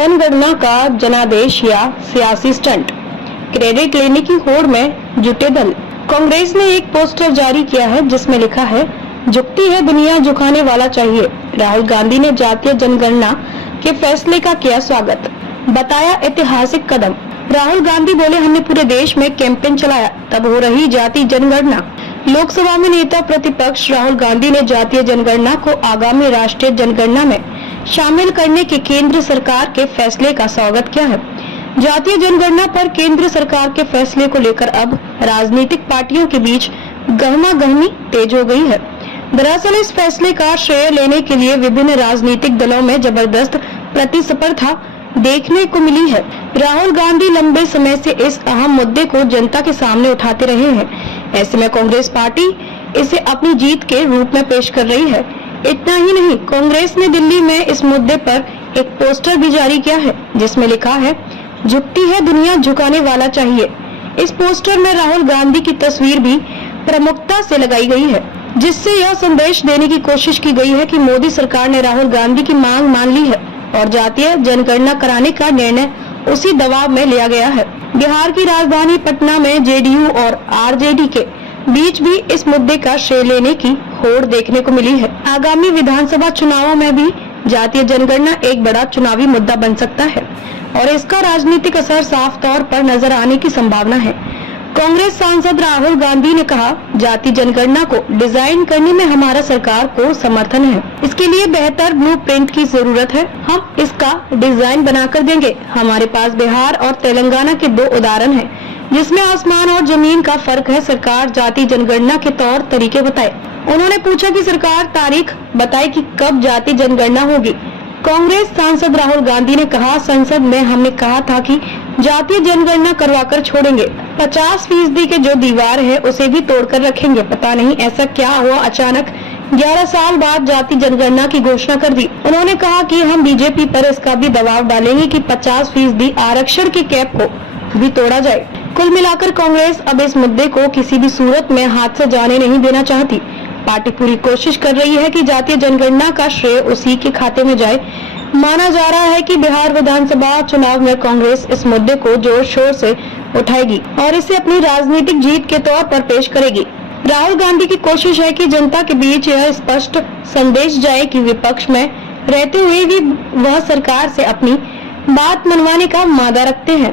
जनगणना का जनादेश या सियासी स्टंट, क्रेडिट लेने की होड़ में जुटे दल। कांग्रेस ने एक पोस्टर जारी किया है जिसमें लिखा है, झुकती है दुनिया झुकाने वाला चाहिए। राहुल गांधी ने जातीय जनगणना के फैसले का किया स्वागत, बताया ऐतिहासिक कदम। राहुल गांधी बोले, हमने पूरे देश में कैंपेन चलाया, तब हो रही जातीय जनगणना। लोकसभा में नेता प्रतिपक्ष राहुल गांधी ने जातीय जनगणना को आगामी राष्ट्रीय जनगणना में शामिल करने के केंद्र सरकार के फैसले का स्वागत किया है। जातीय जनगणना पर केंद्र सरकार के फैसले को लेकर अब राजनीतिक पार्टियों के बीच गहमागहमी तेज हो गई है। दरअसल इस फैसले का श्रेय लेने के लिए विभिन्न राजनीतिक दलों में जबरदस्त प्रतिस्पर्धा देखने को मिली है। राहुल गांधी लंबे समय से इस अहम मुद्दे को जनता के सामने उठाते रहे हैं। ऐसे में कांग्रेस पार्टी इसे अपनी जीत के रूप में पेश कर रही है। इतना ही नहीं, कांग्रेस ने दिल्ली में इस मुद्दे पर एक पोस्टर भी जारी किया है जिसमें लिखा है, झुकती है दुनिया झुकाने वाला चाहिए। इस पोस्टर में राहुल गांधी की तस्वीर भी प्रमुखता से लगाई गई है, जिससे यह संदेश देने की कोशिश की गई है कि मोदी सरकार ने राहुल गांधी की मांग मान ली है और जातीय जनगणना कराने का निर्णय उसी दबाव में लिया गया है। बिहार की राजधानी पटना में जेडीयू और आरजेडी के बीच भी इस मुद्दे का श्रेय लेने की होड़ देखने को मिली है। आगामी विधानसभा चुनावों में भी जातीय जनगणना एक बड़ा चुनावी मुद्दा बन सकता है और इसका राजनीतिक असर साफ तौर पर नजर आने की संभावना है। कांग्रेस सांसद राहुल गांधी ने कहा, जातीय जनगणना को डिजाइन करने में हमारा सरकार को समर्थन है। इसके लिए बेहतर ब्लूप्रिंट की जरूरत है। हम इसका डिजाइन बनाकर देंगे। हमारे पास बिहार और तेलंगाना के 2 उदाहरण हैं, जिसमें आसमान और जमीन का फर्क है। सरकार जातीय जनगणना के तौर तरीके बताए। उन्होंने पूछा कि सरकार तारीख बताए कि कब जातीय जनगणना होगी। कांग्रेस सांसद राहुल गांधी ने कहा, संसद में हमने कहा था कि जातीय जनगणना करवाकर छोड़ेंगे। 50% के जो दीवार है उसे भी तोड़कर रखेंगे। पता नहीं ऐसा क्या हुआ, अचानक 11 साल बाद जातीय जनगणना की घोषणा कर दी। उन्होंने कहा कि हम बीजेपी पर इसका भी दबाव डालेंगे कि 50% आरक्षण के कैप को भी तोड़ा जाए। कुल मिलाकर कांग्रेस अब इस मुद्दे को किसी भी सूरत में हाथ से जाने नहीं देना चाहती। पार्टी पूरी कोशिश कर रही है कि जातीय जनगणना का श्रेय उसी के खाते में जाए। माना जा रहा है कि बिहार विधानसभा चुनाव में कांग्रेस इस मुद्दे को जोर शोर से उठाएगी और इसे अपनी राजनीतिक जीत के तौर पर पेश करेगी। राहुल गांधी की कोशिश है कि जनता के बीच यह स्पष्ट संदेश जाए कि विपक्ष में रहते हुए भी वह सरकार से अपनी बात मनवाने का मादा रखते हैं।